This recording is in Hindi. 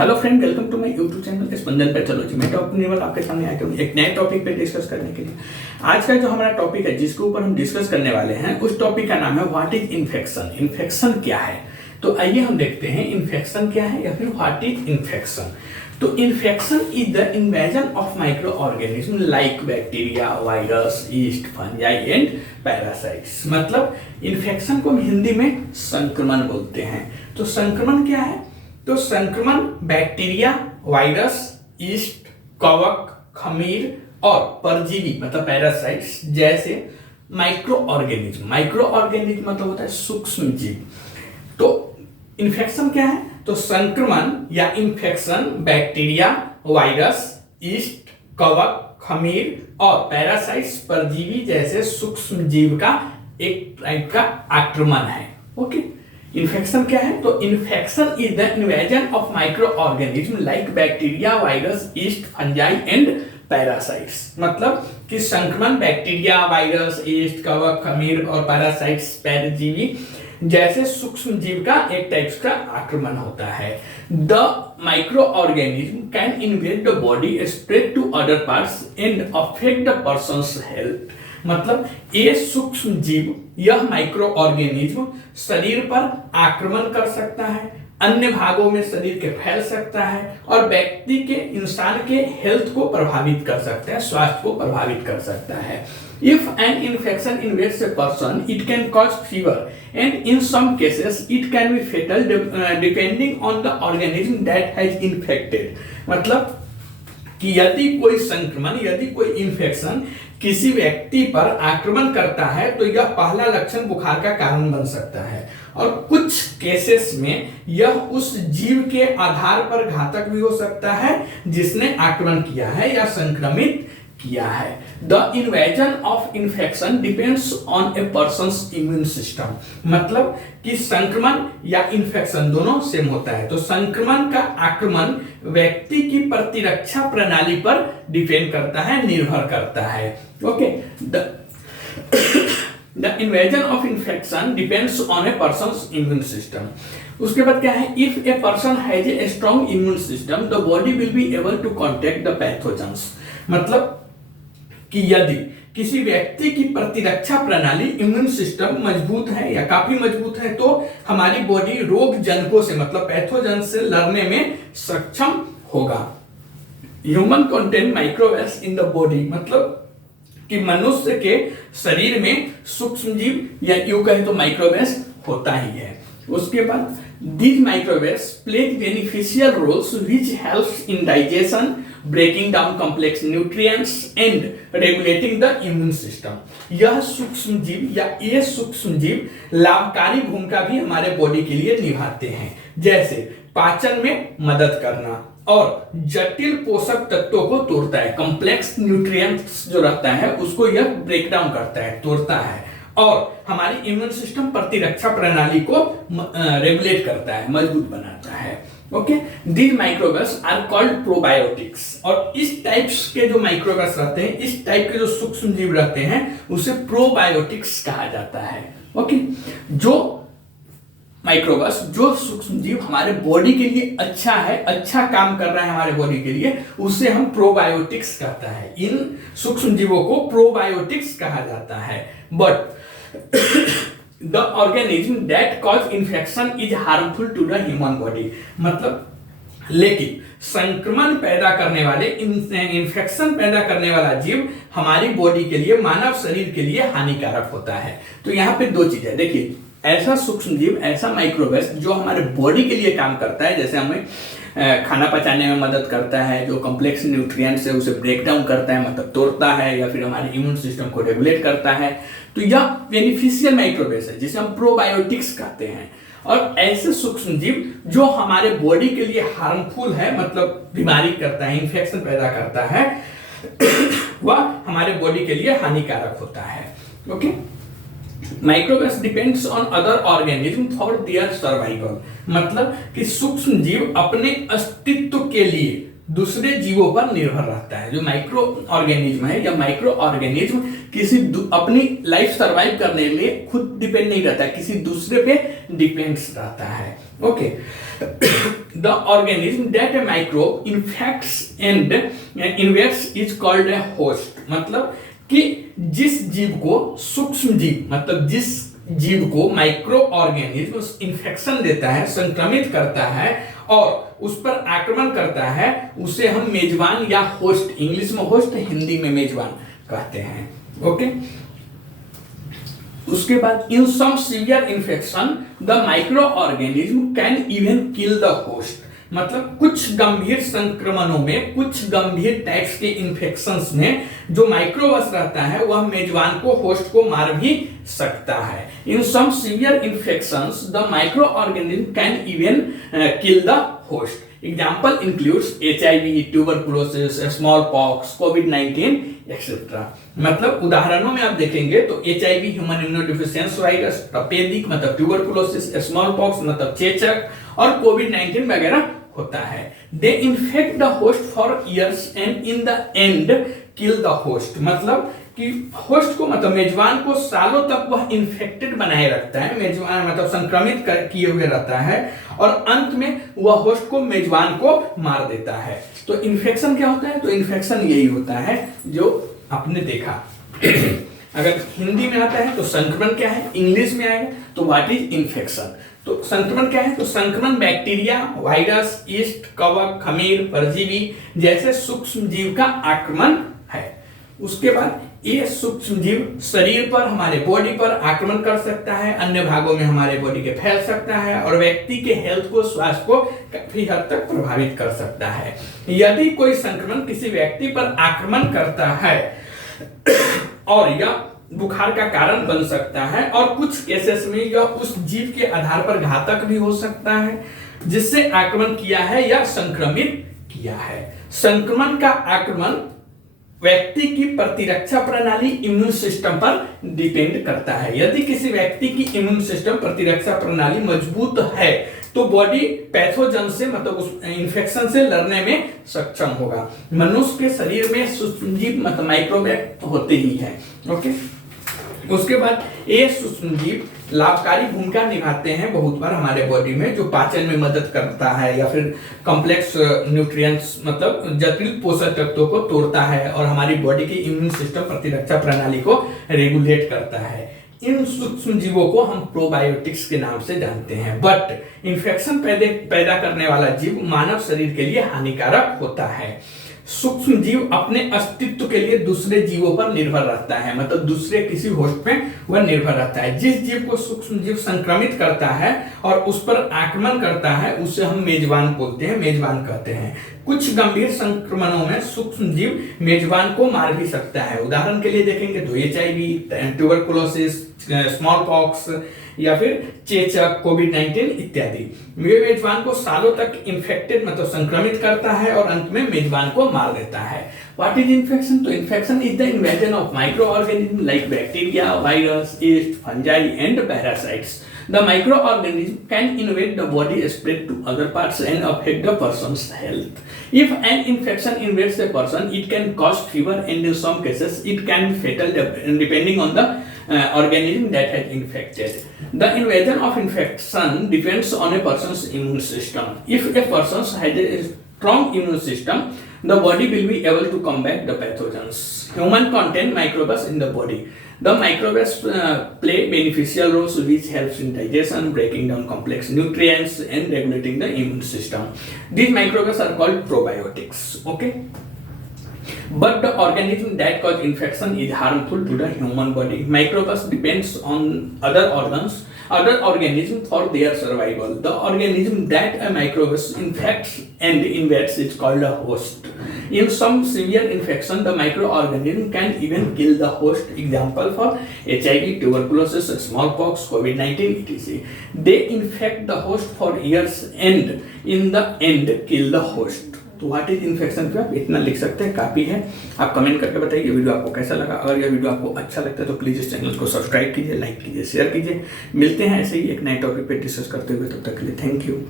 Hello friend, welcome to my YouTube channel Spandan pathology. मैं डॉक्टर निर्मल आपके सामने आया हूँ एक नए टॉपिक पे डिस्कस करने के लिए। आज का जो हमारा टॉपिक है जिसके ऊपर हम डिस्कस करने वाले हैं, उस टॉपिक का नाम है व्हाट इज इन्फेक्शन। इन्फेक्शन क्या है, तो आइए हम देखते हैं इन्फेक्शन क्या है या फिर व्हाट इज इन्फेक्शन। तो infection is the invasion of micro organism like bacteria, virus, yeast, fungi and parasites. मतलब इन्फेक्शन को हम हिंदी में संक्रमण बोलते हैं। तो संक्रमण क्या है, तो संक्रमण बैक्टीरिया, वायरस, यीस्ट, कवक, खमीर और परजीवी मतलब पैरासाइट्स जैसे माइक्रो ऑर्गेनिज्म। माइक्रो ऑर्गेनिज्म मतलब होता है सूक्ष्म जीव। तो इन्फेक्शन क्या है, तो संक्रमण या इन्फेक्शन बैक्टीरिया, वायरस, यीस्ट, कवक, खमीर और पैरासाइट्स परजीवी जैसे सूक्ष्म जीव का एक टाइप का आक्रमण है। ओके, इन्फेक्शन क्या है, तो infection is the invasion of micro organism like bacteria, virus, yeast, fungi and parasites. मतलब कि संक्रमण बैक्टीरिया, वायरस, यीस्ट, कवक, खमीर और पैरासाइट्स परजीवी जैसे सूक्ष्म जीव का एक टाइप का आक्रमण होता है। The micro organism can invade the body, spread to other parts and affect the person's health. मतलब ये सूक्ष्म जीव, यह माइक्रो ऑर्गेनिज्म शरीर पर आक्रमण कर सकता है, अन्य भागों में शरीर के फैल सकता है और व्यक्ति के, इंसान के हेल्थ को प्रभावित कर सकता है, स्वास्थ्य को प्रभावित कर सकता है। If an infection invades a person, it can cause fever and in some cases it can be fatal depending on the organism that has infected। मतलब कि यदि कोई संक्रमण, यदि कोई इन्फेक्शन किसी व्यक्ति पर आक्रमण करता है तो यह पहला लक्षण बुखार का कारण बन सकता है और कुछ केसेस में यह उस जीव के आधार पर घातक भी हो सकता है जिसने आक्रमण किया है या संक्रमित किया है। The invasion of infection depends on a person's immune system. मतलब कि संक्रमण या इन्फेक्शन दोनों सेम होता है। तो संक्रमण का आक्रमण व्यक्ति की प्रतिरक्षा प्रणाली पर डिपेंड करता है, निर्भर करता है। Okay, the invasion of infection depends on a person's immune system. उसके बाद क्या है, if a person has a strong immune system the body will be able to contact the pathogens. मतलब कि यदि किसी व्यक्ति की प्रतिरक्षा प्रणाली, इम्यून सिस्टम मजबूत है या काफी मजबूत है तो हमारी बॉडी रोग जनकों से मतलब पैथोजन से लड़ने में सक्षम होगा। Human contain microbes in the body. मतलब कि मनुष्य के शरीर में सूक्ष्म जीव या यूं कहें तो माइक्रोवेस होता ही है। उसके बाद these microbes play beneficial roles which helps in digestion, breaking down complex nutrients and regulating the immune system। यह सूक्ष्म जीव या ये सूक्ष्म जीव लाभकारी भूमिका भी हमारे बॉडी के लिए निभाते हैं, जैसे पाचन में मदद करना और जटिल पोषक तत्वों को तोड़ता है। कॉम्प्लेक्स न्यूट्रिएंट्स जो रहता है उसको यह ब्रेक डाउन करता है, तोड़ता है और हमारी इम्यून सिस्टम प्रतिरक्षा प्रणाली को रेगुलेट करता है, मजबूत बनाता है। Okay, these microbes are called probiotics. और इस टाइप्स के जो माइक्रोवेस रहते हैं, इस टाइप के जो सूक्ष्म जीव रहते हैं उसे प्रोबायोटिक्स कहा जाता है। ओके, जो माइक्रोवेस, जो सूक्ष्म जीव हमारे बॉडी के लिए अच्छा है, अच्छा काम कर रहा है हमारे बॉडी के लिए, उसे हम प्रोबायोटिक्स कहता है। इन सूक्ष्म जीवों को प्रोबायोटिक्स कहा जाता है। But the organism that cause infection is harmful to the human body. मतलब लेकिन संक्रमण पैदा करने वाले, इन्फेक्शन पैदा करने वाला जीव हमारी बॉडी के लिए, मानव शरीर के लिए हानिकारक होता है। तो यहाँ पे दो चीजें देखिए, ऐसा सूक्ष्म जीव, ऐसा माइक्रोवेस जो हमारे बॉडी के लिए काम करता है, जैसे हमें खाना पचाने में मदद करता है, जो कॉम्प्लेक्स न्यूट्रिएंट्स है उसे ब्रेक डाउन करता है, मतलब तोड़ता है, या फिर हमारे इम्यून सिस्टम को रेगुलेट करता है, तो यह बेनिफिशियल माइक्रोवेस है जिसे हम प्रोबायोटिक्स कहते हैं। और ऐसे सूक्ष्म जीव जो हमारे बॉडी के लिए हार्मफुल है, मतलब बीमारी करता है, इंफेक्शन पैदा करता है, वह हमारे बॉडी के लिए हानिकारक होता है। Okay, microbes depends on other organism for their survival. मतलब कि सूक्ष्म जीव अपने अस्तित्व के लिए दूसरे जीवों पर निर्भर रहता है। जो माइक्रो ऑर्गेनिज्म है या माइक्रो ऑर्गेनिज्म किसी अपनी लाइफ सर्वाइव करने के लिए खुद डिपेंड नहीं रहता है, किसी दूसरे पे डिपेंड्स रहता है। Okay, the organism that a micro infects and invades is called a host. मतलब कि जिस जीव को सूक्ष्म जीव, मतलब जिस जीव को माइक्रो ऑर्गेनिज्म इन्फेक्शन देता है, संक्रमित करता है और उस पर आक्रमण करता है, उसे हम मेजबान या होस्ट, इंग्लिश में होस्ट, हिंदी में मेजबान कहते हैं। ओके, उसके बाद in some severe infection the micro organism can even kill the host. मतलब कुछ गंभीर संक्रमणों में, कुछ गंभीर टाइप्स के इन्फेक्शंस में जो माइक्रोबस रहता है वह मेजबान को, होस्ट को मार भी सकता है। In some severe infections the micro organism can even kill the host. Example includes HIV, tuberculosis, small pox, कोविड-19 एक्सेट्रा। मतलब उदाहरणों में आप देखेंगे तो HIV ह्यूमन इम्यूनोडेफिशिएंसी वायरस, तपेदिक मतलब ट्यूबरकुलोसिस, स्मॉल पॉक्स मतलब चेचक और कोविड-19 वगैरह होता है। They infect the host for years and in the end kill the host. मतलब कि होस्ट को, मतलब मेजबान को सालों तक वह इन्फेक्टेड बनाए रखता है, मेजबान मतलब संक्रमित किए हुए रहता है और अंत में वह होस्ट को, मेजबान को मार देता है। तो इन्फेक्शन क्या होता है? तो इन्फेक्शन यही होता है जो आपने देखा। अगर हिंदी में आता है तो संक्रमण क्या है, इंग्लिश में आएगा तो व्हाट इज इन्फेक्शन। तो संक्रमण क्या है? तो संक्रमण बैक्टीरिया, वायरस, यीस्ट, कवक, खमीर, परजीवी जैसे सूक्ष्म जीव का आक्रमण है। उसके बाद ये सूक्ष्म जीव शरीर पर, हमारे बॉडी पर आक्रमण कर सकता है, अन्य भागों में हमारे बॉडी के फैल सकता है और व्यक्ति के हेल्थ को, स्वास्थ्य को काफी हद तक प्रभावित कर सकता है। यदि कोई संक्रमण किसी व्यक्ति पर आक्रमण करता है और यह बुखार का कारण बन सकता है और कुछ केसेस में यह उस जीव के आधार पर घातक भी हो सकता है जिससे आक्रमण किया है या संक्रमित किया है। संक्रमण का आक्रमण व्यक्ति की प्रतिरक्षा प्रणाली, इम्यून सिस्टम पर डिपेंड करता है। यदि किसी व्यक्ति की इम्यून सिस्टम, प्रतिरक्षा प्रणाली मजबूत है तो बॉडी पैथोजन से, मतलब उस इन्फेक्शन से लड़ने में सक्षम होगा। मनुष्य के शरीर में सूक्ष्मजीव मतलब माइक्रोब होते ही हैं। ओके, उसके बाद ये सूक्ष्मजीव लाभकारी भूमिका निभाते हैं बहुत बार हमारे बॉडी में, जो पाचन में मदद करता है या फिर कॉम्प्लेक्स न्यूट्रिएंट्स मतलब जटिल पोषक तत्वों को तोड़ता है और हमारी बॉडी की इम्यून सिस्टम, प्रतिरक्षा प्रणाली को रेगुलेट करता है। इन सूक्ष्म जीवों को हम प्रोबायोटिक्स के नाम से जानते हैं। बट इन्फेक्शन पैदा करने वाला जीव मानव शरीर के लिए हानिकारक होता है। सूक्ष्म जीव अपने अस्तित्व के लिए दूसरे जीवों पर निर्भर रहता है, मतलब दूसरे किसी होस्ट पे वह निर्भर रहता है। जिस जीव को सूक्ष्म जीव संक्रमित करता है और उस पर आक्रमण करता है उसे हम मेजबान बोलते हैं, मेजबान कहते हैं। कुछ गंभीर संक्रमणों में सूक्ष्म जीव मेजबान को मार भी सकता है। उदाहरण के लिए देखेंगे तो HIV, ट्यूबरकुलोसिस, स्मॉल पॉक्स या फिर चेचक, कोविड-19 इत्यादि। वे मेजबान को सालों तक इन्फेक्टेड मतलब संक्रमित करता है और अंत में मेजबान को मार देता है। What is infection? तो infection is the invasion of micro organism like bacteria, virus, yeast, fungi and parasites. The microorganism can invade the body, spread to other parts and affect the person's health. If an infection invades a person, it can cause fever and in some cases it can be fatal depending on the organism that has infected. The invasion of infection depends on a person's immune system. If a person has a strong immune system, the body will be able to combat the pathogens. Human contain microbes in the body. The microbes play beneficial roles which helps in digestion, breaking down complex nutrients and regulating the immune system. These microbes are called probiotics. Okay? But the organism that cause infection is harmful to the human body. Microbes depends on other organisms for their survival. The organism that a microbe infects and invades is called a host. In some severe infection, the microorganism can even kill the host. Example for HIV, tuberculosis, smallpox, COVID-19, etc. They infect the host for years and in the end kill the host. तो व्हाट इज इन्फेक्शन पे आप इतना लिख सकते हैं, काफ़ी है। आप कमेंट करके बताइए ये वीडियो आपको कैसा लगा। अगर यह वीडियो आपको अच्छा लगता है तो प्लीज़ इस चैनल को सब्सक्राइब कीजिए, लाइक कीजिए, शेयर कीजिए। मिलते हैं ऐसे ही एक नए टॉपिक पे डिस्कस करते हुए, तब तक के लिए थैंक यू।